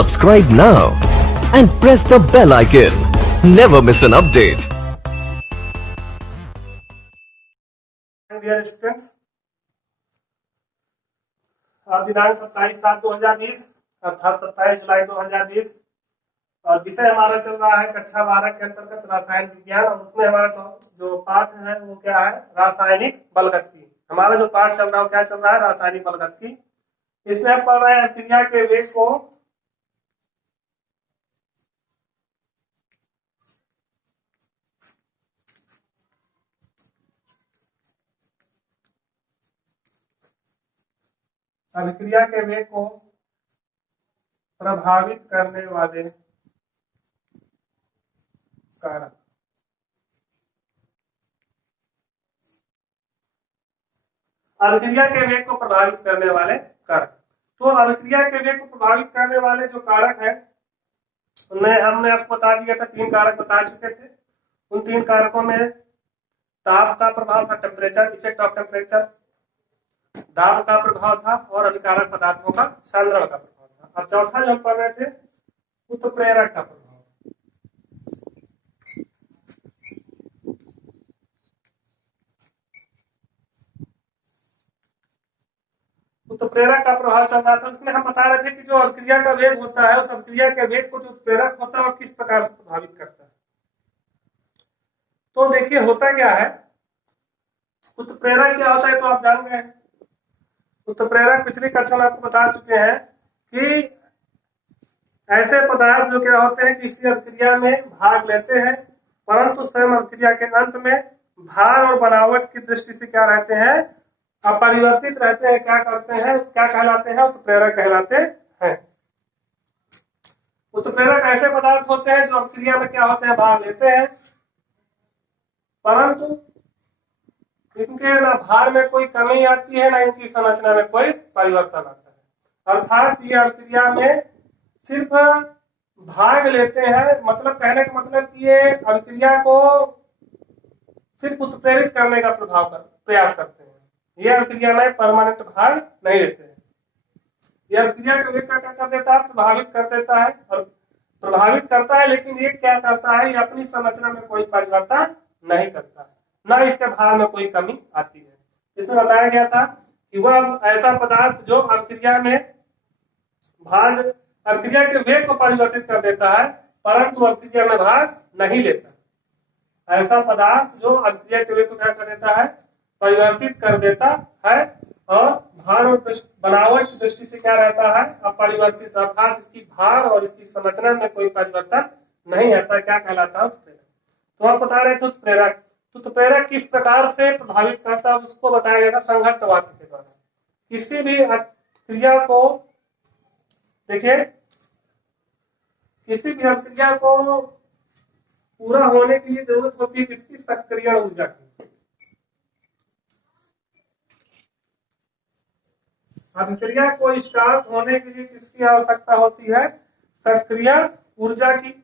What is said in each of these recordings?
Subscribe now and press the bell icon. Never miss an update. Dear students, आज दिनांक 27/7/2020 अर्थात 27 जुलाई 2020 और विषय हमारा चल रहा है कक्षा 12 के अंतर्गत रासायन विज्ञान। और उसमें हमारा जो पाठ है वो क्या है, रासायनिक बलगतिकी। हमारा जो पाठ चल रहा है वो क्या चल रहा है, रासायनिक बलगतिकी। इसमें हम पढ़ रहे हैं अभिक्रिया के वेग को प्रभावित करने वाले कारक। अभिक्रिया के वेग को प्रभावित करने वाले कारक। तो अभिक्रिया के वेग को प्रभावित करने वाले जो कारक है उनमें हमने आपको बता दिया था, 3 कारक बता चुके थे। उन 3 कारकों में ताप का प्रभाव था, टेम्परेचर, इफेक्ट ऑफ टेम्परेचर, दाब का प्रभाव था और अभिकारक पदार्थों का सांद्रण का प्रभाव था। अब चौथा जो हम पढ़ रहे थे उत्प्रेरक का प्रभाव। उत्प्रेरक का प्रभाव चल रहा था। उसमें हम बता रहे थे कि जो अभिक्रिया का वेग होता है उस अभिक्रिया के वेग को जो उत्प्रेरक होता है वो किस प्रकार से प्रभावित करता है। तो देखिए होता क्या है, उत्प्रेरक क्या होता है तो आप जान गए। उत्प्रेरक पिछली कक्षा में आपको बता चुके हैं कि ऐसे पदार्थ जो क्या होते हैं किसी अभिक्रिया में भाग लेते हैं परंतु स्वयं अभिक्रिया के अंत में भार और बनावट की दृष्टि से क्या रहते हैं, अपरिवर्तित रहते हैं। क्या करते हैं, क्या कहलाते हैं, उत्प्रेरक कहलाते हैं। उत्प्रेरक ऐसे पदार्थ होते हैं जो अभिक्रिया में क्या होते हैं, भाग लेते हैं परंतु इनके ना भार में कोई कमी आती है ना इनकी संरचना में कोई परिवर्तन आता है। अर्थात ये अभिक्रिया में सिर्फ भाग लेते हैं। मतलब कहने का मतलब कि ये अभिक्रिया को सिर्फ उत्प्रेरित करने का प्रयास करते हैं। ये अभिक्रिया में परमानेंट भाग नहीं लेते हैं। यह अभिक्रिया को क्या कर देता है, प्रभावित कर देता है और प्रभावित करता है, लेकिन ये क्या करता है, ये अपनी संरचना में कोई परिवर्तन नहीं करता है, ना इसके भार में कोई कमी आती है। इसमें बताया गया था कि वह ऐसा पदार्थ जो अभिक्रिया में भाग, अभिक्रिया के वेग को परिवर्तित कर देता है परंतु अभिक्रिया में भाग नहीं लेता। ऐसा पदार्थ जो अभिक्रिया के वेग को क्या कर देता है, परिवर्तित कर देता है और भार और बनावट की दृष्टि से क्या रहता है, अपरिवर्तित। अर्थात इसकी भार और इसकी संरचना में कोई परिवर्तन नहीं आता। क्या कहलाता है, उत्प्रेरक। तो आप बता रहे थे उत्प्रेरक। तो उत्प्रेरक किस प्रकार से प्रभावित करता है उसको बताया गया था संघट्टवाद के द्वारा। किसी भी क्रिया को देखिए, किसी भी अभिक्रिया को पूरा होने के लिए जरूरत होती है किसकी, सक्रियण ऊर्जा की। अभिक्रिया को स्टार्ट होने के लिए किसकी आवश्यकता होती है, सक्रियण ऊर्जा की।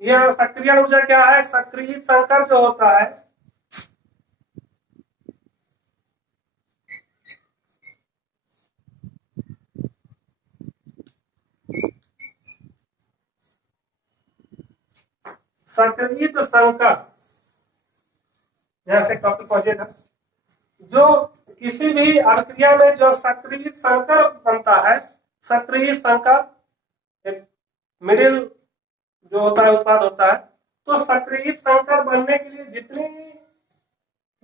यह सक्रियण ऊर्जा क्या है, सक्रिय संकर जो होता है सक्रिय संकर, यहां से टॉपिक पहुंचेगा। जो किसी भी अभिक्रिया में जो सक्रिय संकर बनता है, सक्रिय संकर एक मिडिल जो होता है उत्पाद होता है, तो सक्रिय संकर बनने के लिए जितनी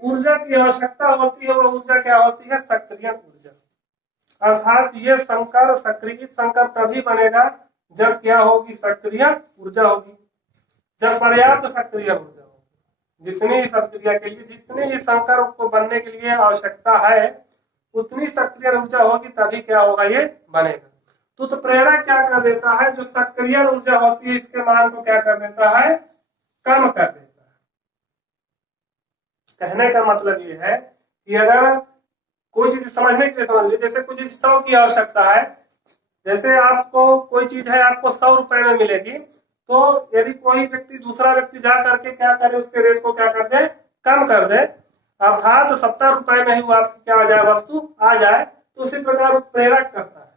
ऊर्जा की आवश्यकता होती है वो ऊर्जा क्या होती है, सक्रियण ऊर्जा। अर्थात ये संकर, सक्रिय संकर तभी बनेगा जब क्या होगी, सक्रियण ऊर्जा होगी, जब पर्याप्त सक्रिय ऊर्जा होगी। जितनी इस अभिक्रिया के लिए, जितनी इस संकर को बनने के लिए आवश्यकता है उतनी सक्रिय ऊर्जा होगी तभी क्या होगा, ये बनेगा। तो उत्प्रेरक क्या कर देता है, जो सक्रिय ऊर्जा होती है इसके मान को क्या कर देता है, कम कर देता है। कहने का मतलब ये है कि अगर कोई चीज समझने के लिए समझ लीजिए, जैसे कुछ 100 की आवश्यकता है, जैसे आपको कोई चीज है आपको 100 रुपए में मिलेगी, तो यदि कोई व्यक्ति दूसरा व्यक्ति जा करके क्या करे, उसके रेट को क्या कर दे, कम कर दे, अर्थात 70 रुपए में ही वो आपकी क्या आ जाए, वस्तु आ जाए। तो उसी प्रकार उत्प्रेरक करता है।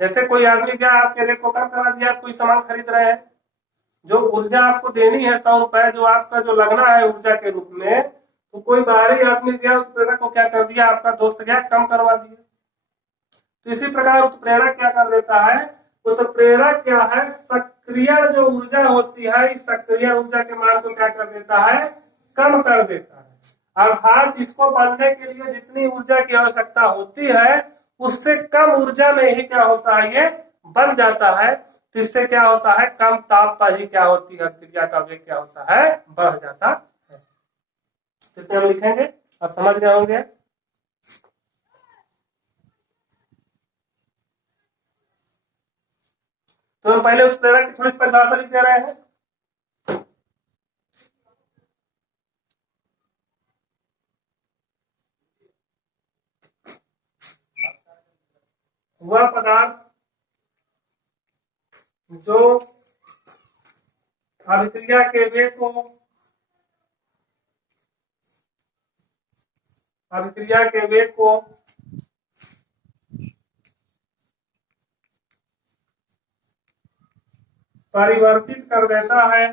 जैसे कोई आदमी क्या आपके रेट को कम करा दिया, आप कोई सामान खरीद रहे हैं, जो ऊर्जा आपको देनी है 100 रुपए, जो आपका जो लगना है ऊर्जा के रूप में, तो कोई बाहरी आदमी गया, उस प्रेरक को क्या कर दिया, आपका दोस्त गया कम करवा दिया। तो इसी प्रकार उत्प्रेरक क्या कर देता है, उत्प्रेरक क्या है, सक्रिय जो ऊर्जा होती है, इस सक्रिय ऊर्जा के मान को क्या कर देता है, कम कर देता है। अर्थात इसको बढ़ने के लिए जितनी ऊर्जा की आवश्यकता होती है, उससे कम ऊर्जा में ही क्या होता है, ये बन जाता है। तो इससे क्या होता है, कम ताप पर ही क्या होती है, क्रिया का वेग क्या होता है, बढ़ जाता है। इसमें हम लिखेंगे, आप समझ गए होंगे। तो हम पहले उस प्रेरक की थोड़ी सी परिभाषा लिख दे रहे हैं। वह पदार्थ जो अभिक्रिया के वेग को परिवर्तित कर देता है,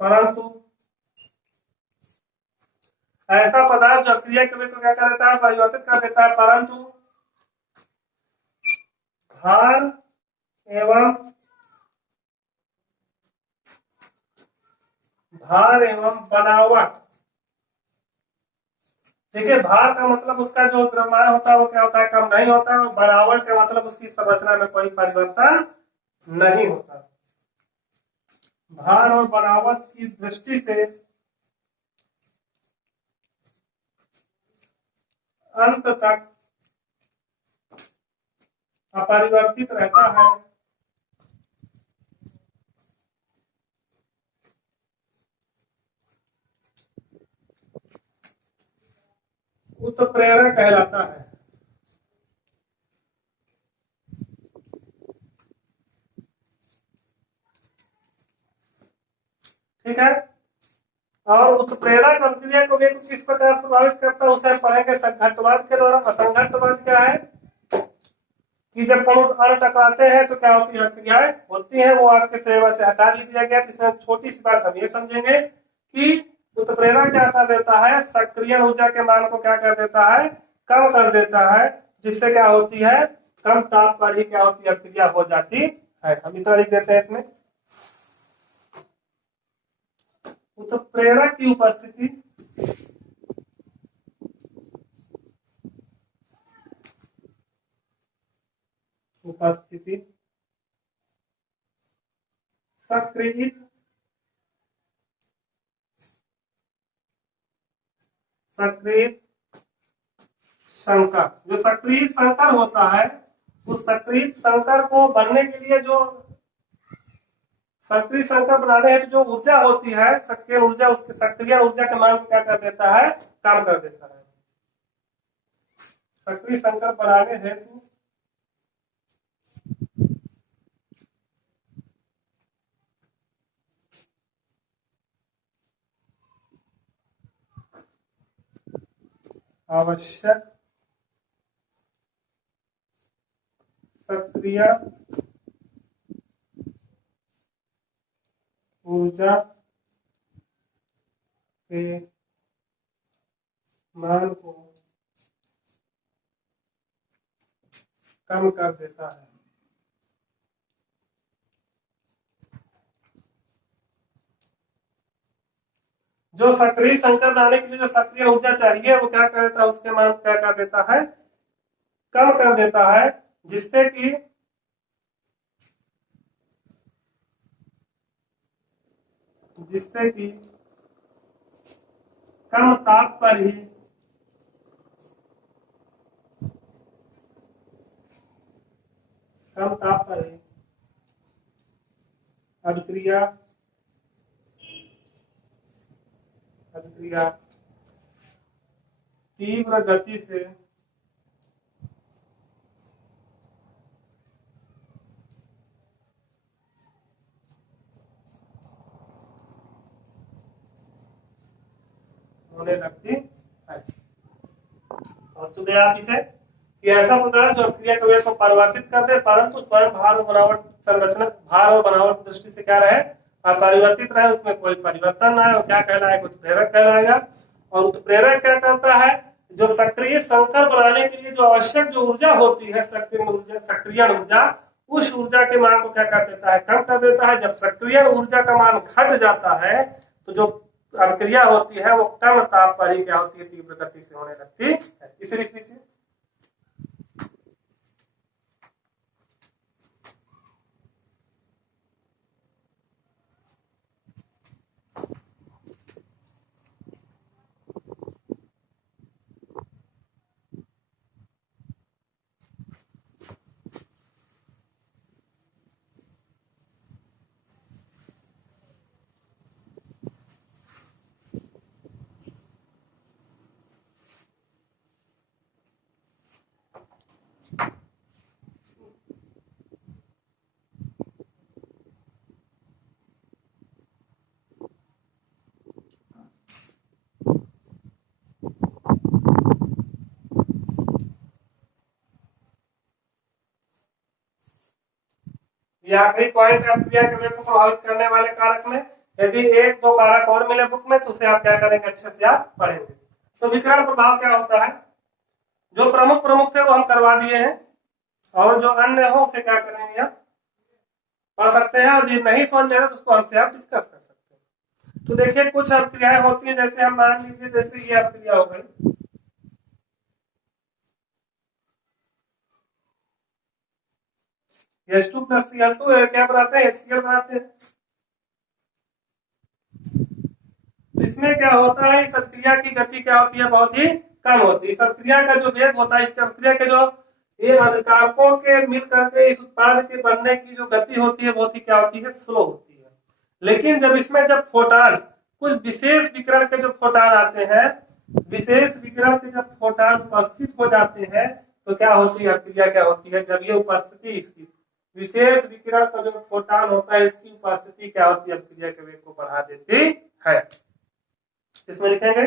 परंतु ऐसा पदार्थ जो अभिक्रिया के वेग को क्या कर देता है, परिवर्तित कर देता है, परंतु भार एवं बनावट। देखिए, भार का मतलब उसका जो द्रव्यमान होता है वो क्या होता है, कम नहीं होता है, और बनावट का मतलब उसकी संरचना में कोई परिवर्तन नहीं होता। भार और बनावट की दृष्टि से अंत तक अपरिवर्तित रहता है। उत्प्रेरक कहलाता है। ठीक है। और उत्प्रेरक अभिक्रिया को वेग किस प्रकार प्रभावित करता है, उसे हम पढ़ेंगे संघट्टवाद के द्वारा। असंघट्टवाद क्या है कि जब कण अणु टकराते हैं तो क्या होती है, क्रियाएं होती हैं, वो आपके सिलेबस से हटा दिया गया। इसमें छोटी सी बात हम ये समझेंगे कि उत्प्रेरक क्या कर देता है, सक्रिय ऊर्जा के मान को क्या कर देता है, कम कर देता है, जिससे क्या होती है, कम ताप पर ही क्या होती है, क्रिया हो जाती है। हम इतना लिख देते हैं इसमें। उत्प्रेरक की उपस्थिति सक्रिय संकर, जो सक्रिय संकर होता है, उस सक्रिय संकर को बनने के लिए, जो सक्रिय संकर बनाने हेतु जो ऊर्जा होती है, सक्रिय ऊर्जा, उसके सक्रिय ऊर्जा के मान को क्या कर देता है, काम कर देता है। सक्रिय संकर बनाने हेतु आवश्यक सक्रिय ऊर्जा के मान को कम कर देता है। जो सक्रिय संकर बनाने के लिए जो सक्रिय ऊर्जा चाहिए, वो क्या कर देता है, उसके मान को क्या कर देता है, कम कर देता है, जिससे कि कम ताप पर ही अभिक्रिया तीव्र गति से होने लगती है। और चुके आप इसे कि ऐसा पदार्थ जो अभिक्रिया के वेग को परिवर्तित कर दे परंतु स्वयं भार और बनावट संरचना भार और बनावट दृष्टि से क्या रहे, अपरिवर्तित रहे, उसमें कोई परिवर्तन ना है, वो क्या कहलाएगा, उत्प्रेरक कहलाएगा। और उत्प्रेरक क्या करता है, जो सक्रिय संकर बनाने के लिए जो आवश्यक जो ऊर्जा होती है, सक्रियण ऊर्जा, उस ऊर्जा के मान को क्या कर देता है, कम कर देता है। जब सक्रियण ऊर्जा का मान घट जाता है तो जो अभिक्रिया होती है वो कम ताप पर ही क्या होती है, तीव्र गति से होने लगती है। इसे लिख लीजिए। ये आखिरी पॉइंट है अभिक्रिया के वेग को प्रभावित करने वाले कारक में। यदि एक दो कारक और मिले बुक में तो उसे आप क्या करेंगे, अच्छे से आप पढ़ेंगे। तो विकर्ण प्रभाव क्या होता है, जो प्रमुख प्रमुख थे वो हम करवा दिए हैं, और जो अन्य हो उसे क्या करेंगे आप पढ़ सकते हैं, और यदि नहीं समझ में है तो उसको हमसे आप डिस्कस कर सकते हैं। तो देखिए कुछ अभिक्रियाएं होती है, जैसे हम मान लीजिए जैसे ये अभिक्रिया हो गई, H2 प्लस Cl2 क्या बनाते हैं, HCl बनाते हैं। इसमें क्या होता है, इस अभिक्रिया की गति क्या होती है, बहुत ही कम होती है। इस अभिक्रिया का जो वेग होता है, इस अभिक्रिया के जो ये अभिकारकों के मिल करके इस उत्पाद के बनने की जो गति होती है बहुत ही क्या होती है, स्लो होती है। लेकिन जब इसमें जब फोटान, कुछ विशेष विकिरण के जो फोटान आते हैं, विशेष विकिरण के जब फोटान उपस्थित हो जाते हैं तो क्या होती है, अभिक्रिया क्या होती है, जब ये उपस्थिति इसकी विशेष विकिरण का जो फोटान होता है इसकी उपस्थिति क्या होती है, अभिक्रिया के वेग को बढ़ा देती है। इसमें लिखेंगे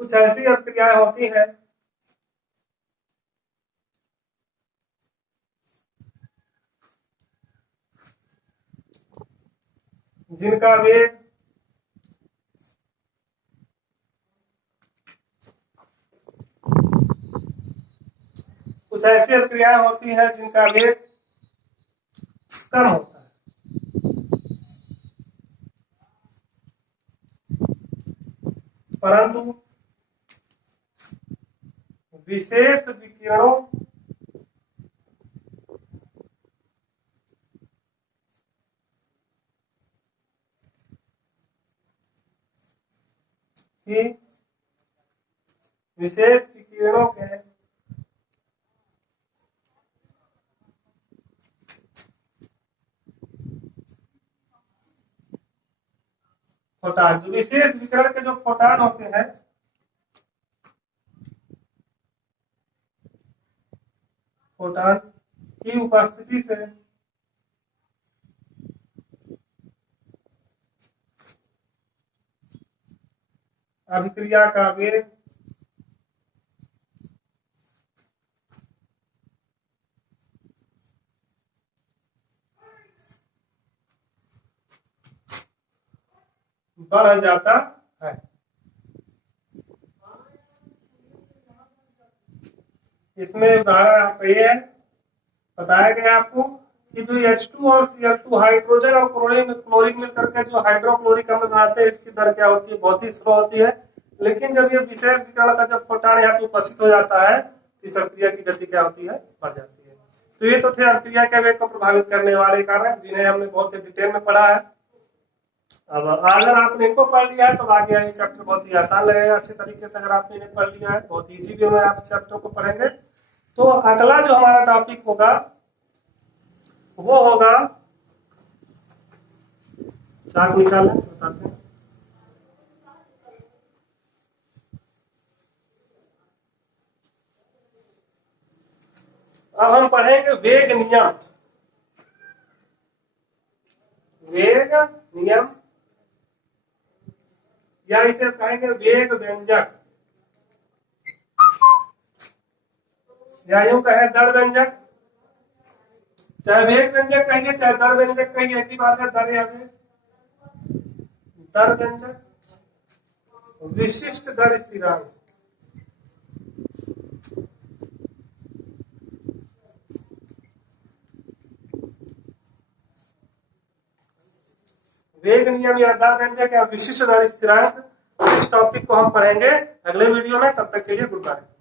कुछ ऐसी अभिक्रियाएं होती हैं जिनका वेग कुछ ऐसी अभिक्रियाएं होती हैं जिनका वेग कम होता है, परंतु विशेष विकिरणों की विशेष विकिरणों के फोटान, जो विशेष विकिरण के जो फोटान होते हैं फोटान की उपस्थिति से अभिक्रिया का वेग बढ़ जाता है। इसमें उदाहरण आपको ये है, बताया गया आपको कि जो H2 और Cl2 हाइड्रोजन और क्लोरीन मिलकर के जो हाइड्रोक्लोरिक अम्ल बनाते हैं, इसकी दर क्या होती है, बहुत ही स्लो होती है। लेकिन जब ये विशेष विकिरण का जब फोटान यहाँ पे उपस्थित हो जाता है तो इस अभिक्रिया की गति क्या होती है, बढ़ जाती है। तो ये तो थे अभिक्रिया के वेग को प्रभावित करने वाले कारक जिन्हें हमने बहुत ही डिटेल में पढ़ा है। अब अगर आपने इनको पढ़ लिया है तो आगे ये चैप्टर बहुत ही आसान लगेगा, अच्छे तरीके से अगर आपने इन्हें पढ़ लिया है, बहुत इजी वे में आप चैप्टर को पढ़ेंगे। तो अगला जो हमारा टॉपिक होगा वो होगा, चार्ट निकालें बताते हैं। अब हम पढ़ेंगे वेग नियम। वेग नियम, या इसे कहेंगे वेग व्यंजक, या यूं कहे दर व्यंजक। चाहे वेग व्यंजक कहिए चाहे दर व्यंजक कहिए, एक ही बात है, दर या वेग। दर व्यंजक, विशिष्ट दर स्थिरांक, वेग नियम या दर व्यंजक या विशिष्ट दर स्थिरांक, इस टॉपिक को हम पढ़ेंगे अगले वीडियो में। तब तक के लिए गुड बाय।